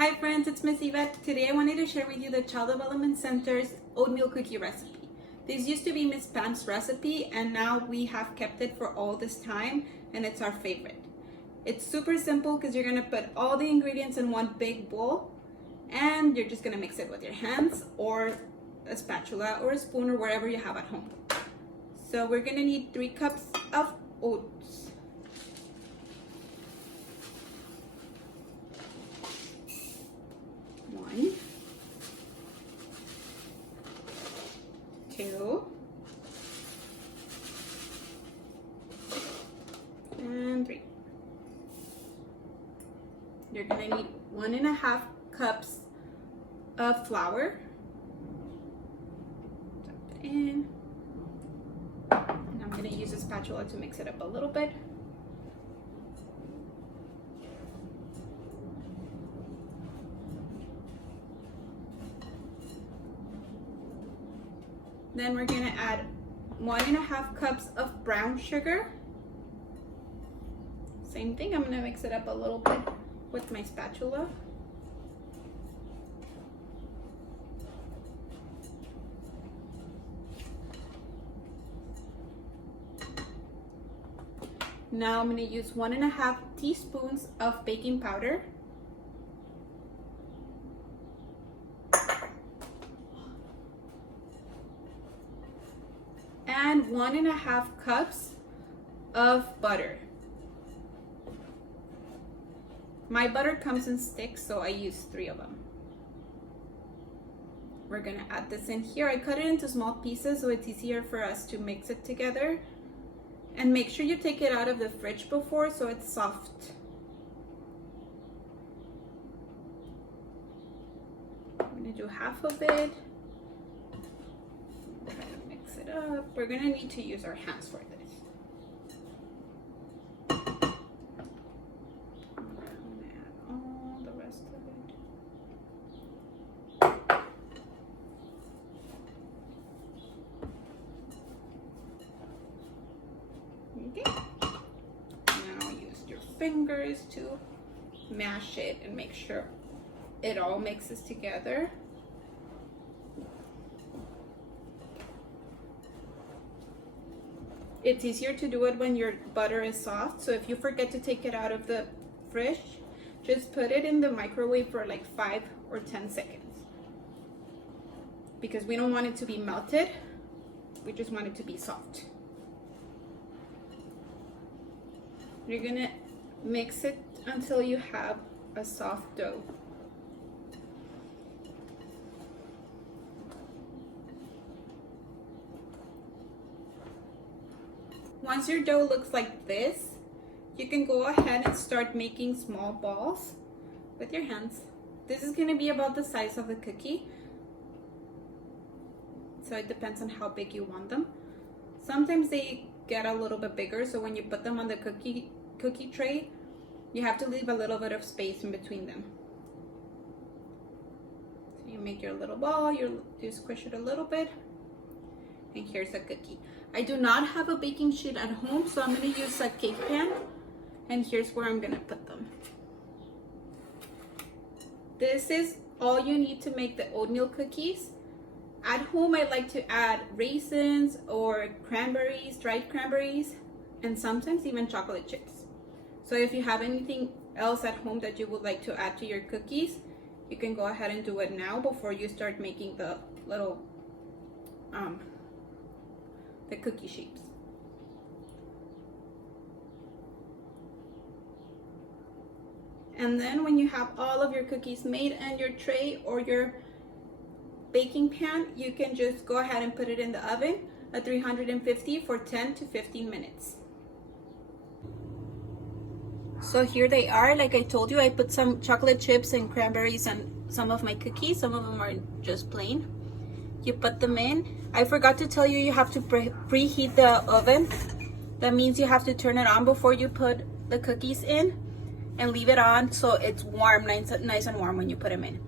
Hi friends, it's Ms.Iveth. Today I wanted to share with you the Child Development Center's oatmeal cookie recipe. This used to be Miss Pam's recipe and now we have kept it for all this time and it's our favorite. It's super simple because you're going to put all the ingredients in one big bowl and you're just going to mix it with your hands or a spatula or a spoon or whatever you have at home. So we're going to need 3 cups of oats. One, 2, and 3. You're gonna need 1.5 cups of flour. Dump it in. And I'm gonna use a spatula to mix it up a little bit. Then we're gonna add 1.5 cups of brown sugar. Same thing, I'm gonna mix it up a little bit with my spatula. Now I'm gonna use 1.5 teaspoons of baking powder. And 1.5 cups of butter. My butter comes in sticks, so I use 3 of them. We're gonna add this in here. I cut it into small pieces so it's easier for us to mix it together. And make sure you take it out of the fridge before so it's soft. I'm gonna do half of it. Mix it up. We're gonna need to use our hands for this. And add all the rest of it. Okay. Now use your fingers to mash it and make sure it all mixes together. It's easier to do it when your butter is soft, so if you forget to take it out of the fridge, just put it in the microwave for like 5 or 10 seconds. Because we don't want it to be melted, we just want it to be soft. You're gonna mix it until you have a soft dough. Once your dough looks like this, you can go ahead and start making small balls with your hands. This is going to be about the size of the cookie. So it depends on how big you want them. Sometimes they get a little bit bigger, so when you put them on the cookie tray, you have to leave a little bit of space in between them. So you make your little ball, you squish it a little bit, and here's a cookie. I do not have a baking sheet at home, so I'm going to use a cake pan, and here's where I'm going to put them. This is all you need to make the oatmeal cookies. At home, I like to add raisins or cranberries, dried cranberries, and sometimes even chocolate chips. So if you have anything else at home that you would like to add to your cookies, you can go ahead and do it now before you start making the little the cookie shapes. And then when you have all of your cookies made and your tray or your baking pan, you can just go ahead and put it in the oven at 350 for 10 to 15 minutes. So here they are. Like I told you, I put some chocolate chips and cranberries on some of my cookies. Some of them are just plain. You put them in. I forgot to tell you, you have to preheat the oven. That means you have to turn it on before you put the cookies in and leave it on so it's warm, nice and warm when you put them in.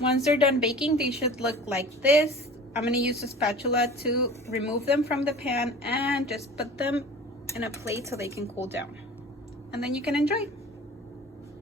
Once they're done baking, they should look like this. I'm going to use a spatula to remove them from the pan and just put them in a plate so they can cool down. And then you can enjoy.